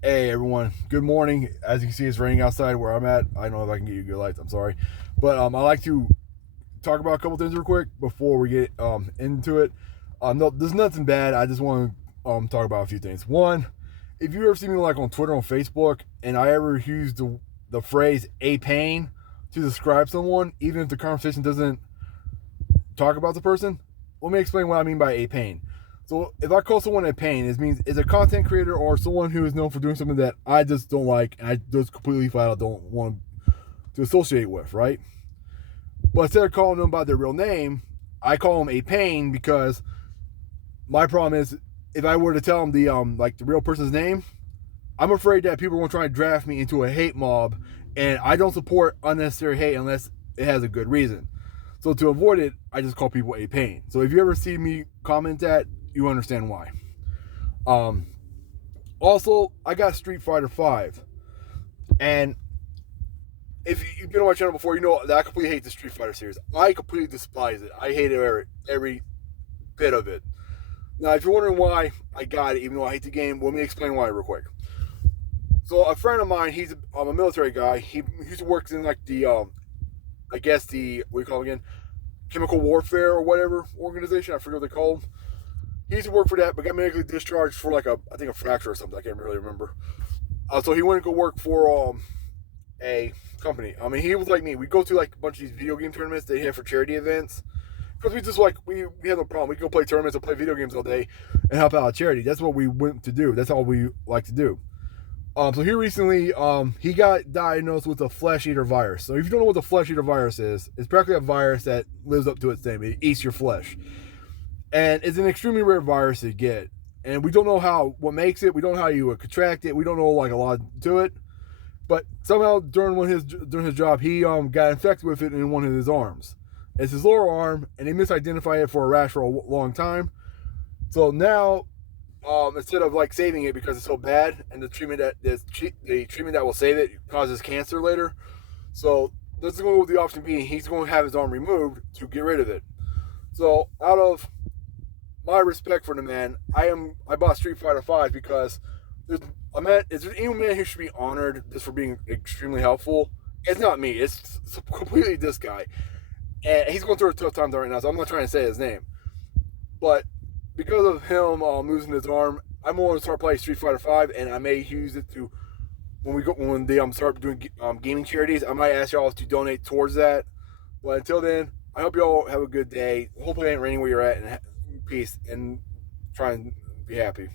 Hey everyone, good morning. As you can see, it's raining outside where I'm at. I don't know if I can get you good lights. I'm sorry, but I like to talk about a couple things real quick before we get into it. No, there's nothing bad. I just want to talk about a few things. One, if you ever see me like on Twitter, on Facebook, and I ever use the phrase "a pain" to describe someone, even if the conversation doesn't talk about the person, let me explain what I mean by a pain. So if I call someone a pain, it means it's a content creator or someone who is known for doing something that I just don't like and I just completely flat out don't want to associate with, right? But instead of calling them by their real name, I call them a pain because my problem is if I were to tell them the real person's name, I'm afraid that people are going to try to draft me into a hate mob, and I don't support unnecessary hate unless it has a good reason. So to avoid it, I just call people a pain. So if you ever see me comment that, you understand why. Um, Also, I got Street Fighter Five, and if you've been on my channel before, you know that I completely hate the Street Fighter series. I completely despise it. I hate it every bit of it. Now, if you're wondering why I got it, even though I hate the game, let me explain why real quick. So a friend of mine, he's a military guy. He used to work in like the I guess the what do you call it again, chemical warfare or whatever organization. I forget what they call them. He used to work for that, but got medically discharged for like I think a fracture or something. I can't really remember. So he went to go work for a company. I mean, he was like me. We go to like a bunch of these video game tournaments they have for charity events because we just like we have no problem. We go play tournaments and play video games all day and help out a charity. That's what we went to do. That's all we like to do. So he recently he got diagnosed with a flesh eater virus. So if you don't know what the flesh eater virus is, it's practically a virus that lives up to its name. It eats your flesh, and it's an extremely rare virus to get. And we don't know what makes it. We don't know how you contract it. We don't know like a lot to it. But somehow during his job, he got infected with it in one of his arms. It's his lower arm, and they misidentified it for a rash for a long time. So now instead of like saving it because it's so bad, and the treatment that will save it causes cancer later. So this is going with the option B. He's going to have his arm removed to get rid of it. So out of my respect for the man, I bought Street Fighter Five because is there any man who should be honored just for being extremely helpful? It's not me. It's completely this guy, and he's going through a tough time right now. So I'm not trying to say his name, but because of him losing his arm, I'm going to start playing Street Fighter Five, and I may use it to when they start doing gaming charities. I might ask y'all to donate towards that. But until then, I hope y'all have a good day. Hopefully, it ain't raining where you're at, and peace, and try and be happy.